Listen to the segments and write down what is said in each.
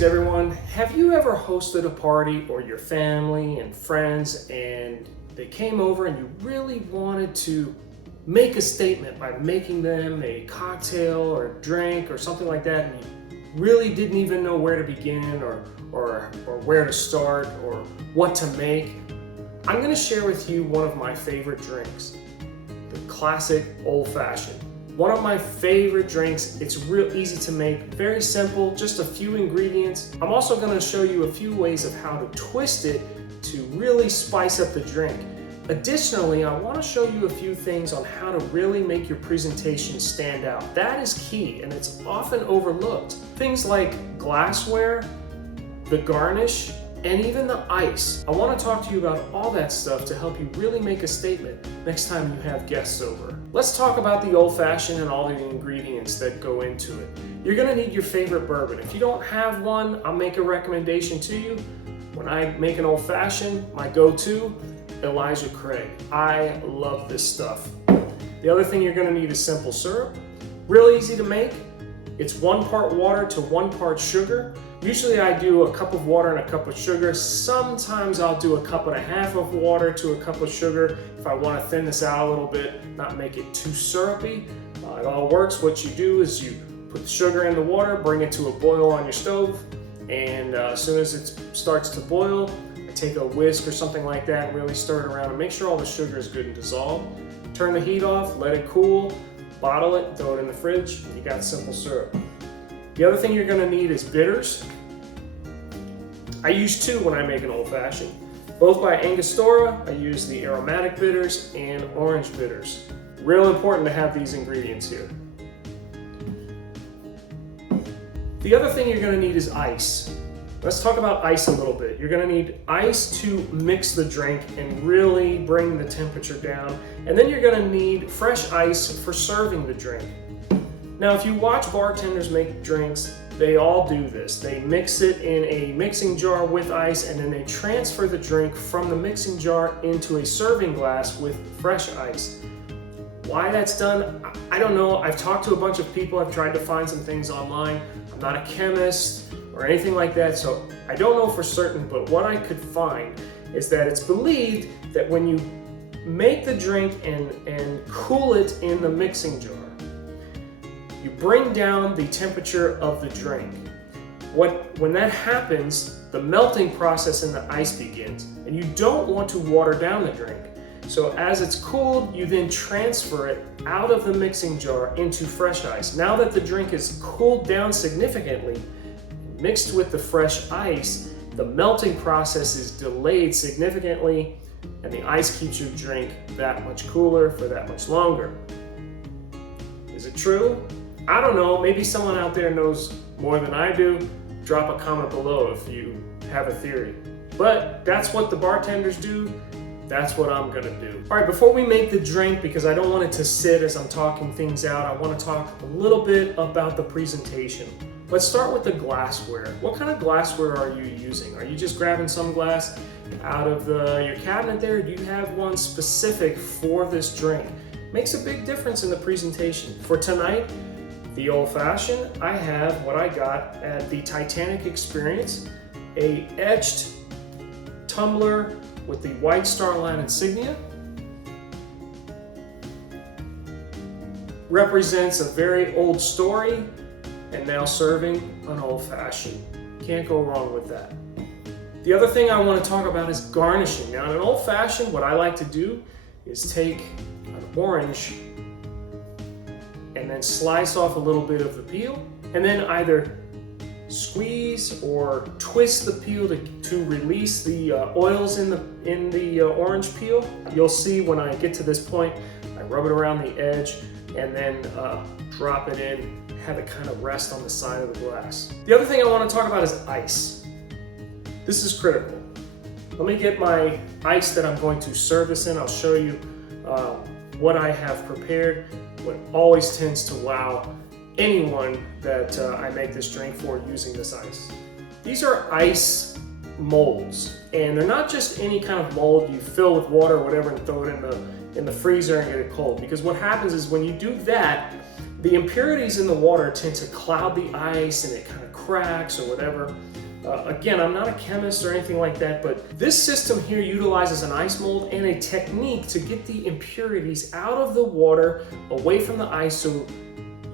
Greetings everyone. Have you ever hosted a party or your family and friends and they came over and you really wanted to make a statement by making them a cocktail or a drink or something like that, and you really didn't even know where to begin or where to start or what to make? I'm going to share with you one of my favorite drinks, the classic old-fashioned. One of my favorite drinks. It's real easy to make, very simple, just a few ingredients. I'm also going to show you a few ways of how to twist it to really spice up the drink. Additionally, I want to show you a few things on how to really make your presentation stand out. That is key, and it's often overlooked. Things like glassware, the garnish, and even the ice. I want to talk to you about all that stuff to help you really make a statement next time you have guests over. Let's talk about the old-fashioned and all the ingredients that go into it. You're going to need your favorite bourbon. If you don't have one, I'll make a recommendation to you. When I make an old-fashioned, my go-to, Elijah Craig. I love this stuff. The other thing you're going to need is simple syrup. Real easy to make. It's 1 part water to 1 part sugar. Usually I do a cup of water and a cup of sugar. Sometimes I'll do a cup and a half of water to a cup of sugar if I want to thin this out a little bit, not make it too syrupy. It all works. What you do is you put the sugar in the water, bring it to a boil on your stove, and as soon as it starts to boil, I take a whisk or something like that and really stir it around and make sure all the sugar is good and dissolved. Turn the heat off, let it cool, bottle it, throw it in the fridge, and you got simple syrup. The other thing you're going to need is bitters. I use 2 when I make an old-fashioned. Both by Angostura. I use the aromatic bitters and orange bitters. Real important to have these ingredients here. The other thing you're going to need is ice. Let's talk about ice a little bit. You're going to need ice to mix the drink and really bring the temperature down. And then you're going to need fresh ice for serving the drink. Now, if you watch bartenders make drinks, they all do this. They mix it in a mixing jar with ice, and then they transfer the drink from the mixing jar into a serving glass with fresh ice. Why that's done, I don't know. I've talked to a bunch of people. I've tried to find some things online. I'm not a chemist or anything like that, so I don't know for certain, but what I could find is that it's believed that when you make the drink and cool it in the mixing jar, you bring down the temperature of the drink. When that happens, the melting process in the ice begins, and you don't want to water down the drink. So as it's cooled, you then transfer it out of the mixing jar into fresh ice. Now that the drink is cooled down significantly, mixed with the fresh ice, the melting process is delayed significantly, and the ice keeps your drink that much cooler for that much longer. Is it true? I don't know, maybe someone out there knows more than I do. Drop a comment below if you have a theory. But that's what the bartenders do. That's what I'm gonna do. All right, before we make the drink, because I don't want it to sit as I'm talking things out, I wanna talk a little bit about the presentation. Let's start with the glassware. What kind of glassware are you using? Are you just grabbing some glass out of your cabinet there? Do you have one specific for this drink? Makes a big difference in the presentation. For tonight, the old-fashioned, I have what I got at the Titanic Experience, a etched tumbler with the White Star Line insignia. Represents a very old story and now serving an old-fashioned. Can't go wrong with that. The other thing I want to talk about is garnishing. Now in an old-fashioned, what I like to do is take an orange and then slice off a little bit of the peel, and then either squeeze or twist the peel to release the oils in the orange peel. You'll see when I get to this point, I rub it around the edge and then drop it in, have it kind of rest on the side of the glass. The other thing I want to talk about is ice. This is critical. Let me get my ice that I'm going to serve this in. I'll show you what I have prepared. What always tends to wow anyone that I make this drink for using this ice. These are ice molds, and they're not just any kind of mold you fill with water or whatever and throw it in the freezer and get it cold. Because what happens is when you do that, The impurities in the water tend to cloud the ice and it kind of cracks or whatever. Again, I'm not a chemist or anything like that, but this system here utilizes an ice mold and a technique to get the impurities out of the water, away from the ice, so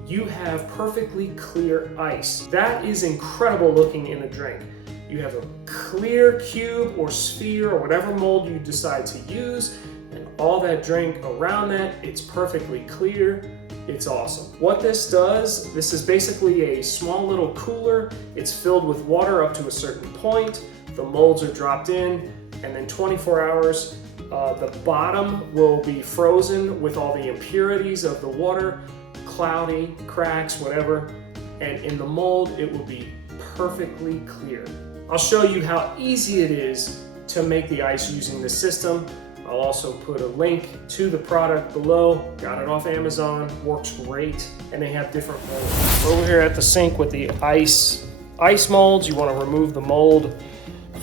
you have perfectly clear ice. That is incredible looking in a drink. You have a clear cube or sphere or whatever mold you decide to use, and all that drink around that, it's perfectly clear. It's awesome. What this does, this is basically a small little cooler. It's filled with water up to a certain point. The molds are dropped in, and then 24 hours, the bottom will be frozen with all the impurities of the water, cloudy, cracks, whatever. And in the mold, it will be perfectly clear. I'll show you how easy it is to make the ice using this system. I'll also put a link to the product below. Got it off Amazon, works great, and they have different molds. Over here at the sink with the ice molds, you want to remove the mold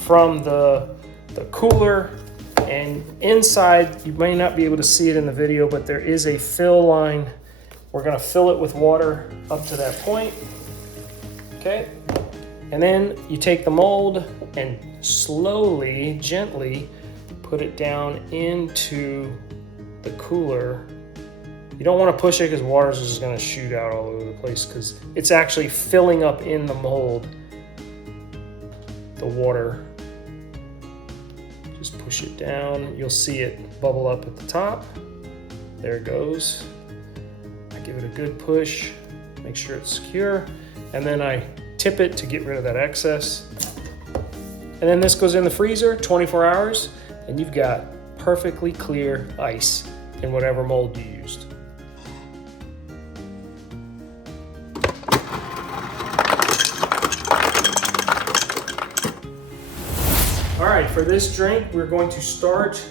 from the cooler, and inside, you may not be able to see it in the video, but there is a fill line. We're gonna fill it with water up to that point, okay? And then you take the mold and slowly, gently, put it down into the cooler. You don't want to push it because water is just going to shoot out all over the place, because it's actually filling up in the mold, the water. Just push it down. You'll see it bubble up at the top. There it goes. I give it a good push, make sure it's secure, and then I tip it to get rid of that excess. And then this goes in the freezer 24 hours. And you've got perfectly clear ice in whatever mold you used. All right, for this drink, we're going to start,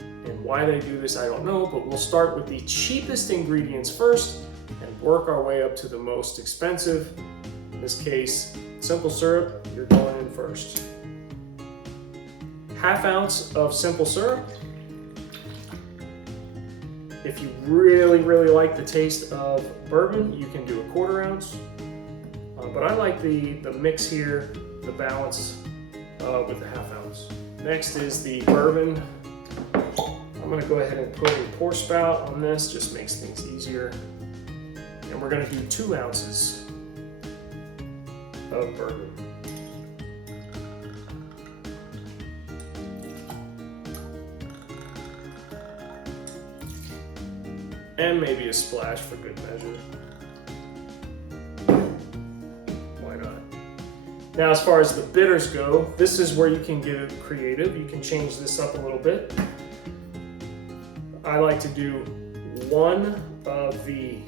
and why they do this, I don't know, but we'll start with the cheapest ingredients first and work our way up to the most expensive. In this case, simple syrup, you're going in first. 1/2 ounce of simple syrup. If you really, really like the taste of bourbon, you can do a 1/4 ounce. But I like the mix here, the balance with the 1/2 ounce. Next is the bourbon. I'm gonna go ahead and put a pour spout on this, just makes things easier. And we're gonna do 2 ounces of bourbon. And maybe a splash for good measure. Why not? Now, as far as the bitters go, this is where you can get creative. You can change this up a little bit. I like to do 1 of the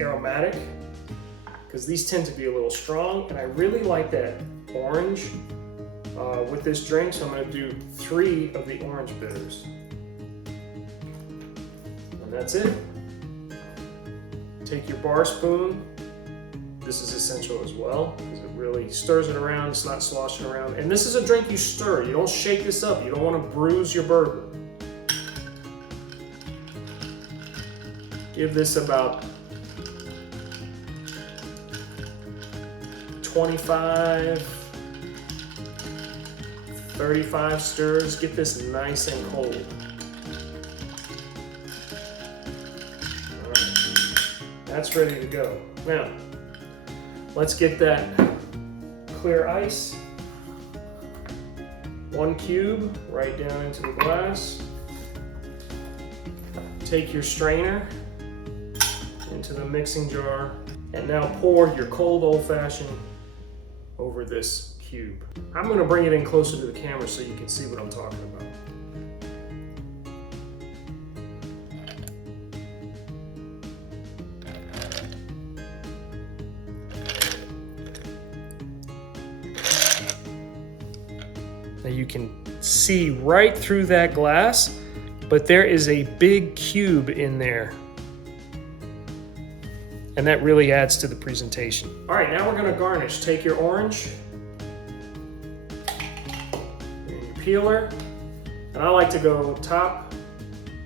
aromatic, because these tend to be a little strong, and I really like that orange with this drink, so I'm going to do 3 of the orange bitters. And that's it. Take your bar spoon. This is essential as well, because it really stirs it around. It's not sloshing around. And this is a drink you stir. You don't shake this up. You don't want to bruise your bourbon. Give this about 25, 35 stirs. Get this nice and cold. That's ready to go. Now, let's get that clear ice. 1 cube right down into the glass. Take your strainer into the mixing jar, and now pour your cold old-fashioned over this cube. I'm gonna bring it in closer to the camera so you can see what I'm talking about. Now you can see right through that glass, but there is a big cube in there. And that really adds to the presentation. All right, now we're gonna garnish. Take your orange and your peeler, and I like to go top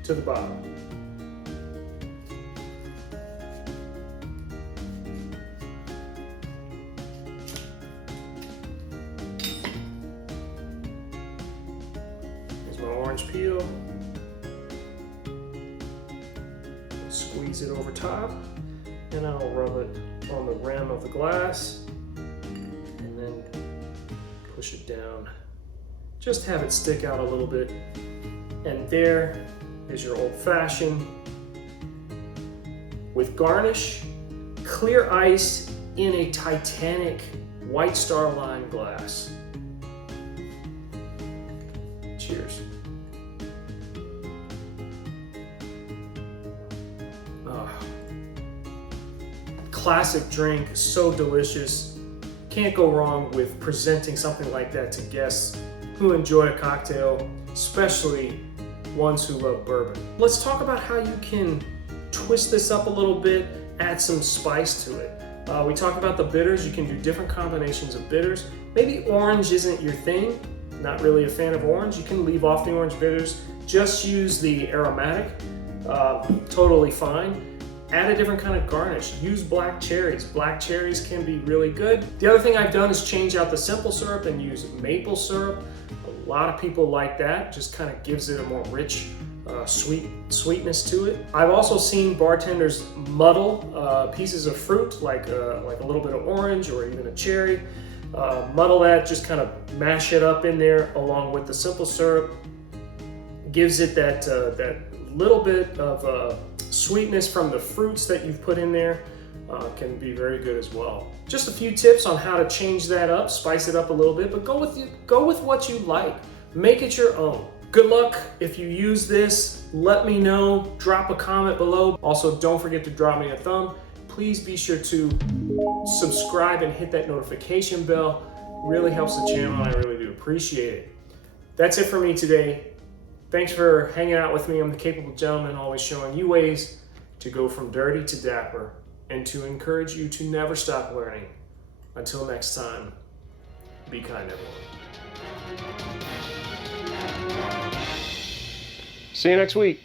to the bottom. squeeze it over top, and I'll rub it on the rim of the glass, and then push it down. Just have it stick out a little bit. And there is your old-fashioned with garnish, clear iced in a Titanic White Star Line glass. Cheers. Classic drink, so delicious. Can't go wrong with presenting something like that to guests who enjoy a cocktail, especially ones who love bourbon. Let's talk about how you can twist this up a little bit, add some spice to it. We talked about the bitters. You can do different combinations of bitters. Maybe orange isn't your thing, not really a fan of orange. You can leave off the orange bitters. Just use the aromatic, totally fine. Add a different kind of garnish. Use black cherries. Black cherries can be really good. The other thing I've done is change out the simple syrup and use maple syrup. A lot of people like that. Just kind of gives it a more rich, sweetness to it. I've also seen bartenders muddle pieces of fruit, like a little bit of orange or even a cherry. Muddle that, just kind of mash it up in there along with the simple syrup. Gives it that little bit of sweetness from the fruits that you've put in there. Can be very good as well. Just a few tips on how to change that up, spice it up a little bit, but go with what you like. Make it your own. Good luck if you use this. Let me know. Drop a comment below. Also, don't forget to drop me a thumb. Please be sure to subscribe and hit that notification bell. Really helps the channel, and I really do appreciate it. That's it for me today. Thanks for hanging out with me. I'm the Capable Gentleman, always showing you ways to go from dirty to dapper and to encourage you to never stop learning. Until next time, be kind, everyone. See you next week.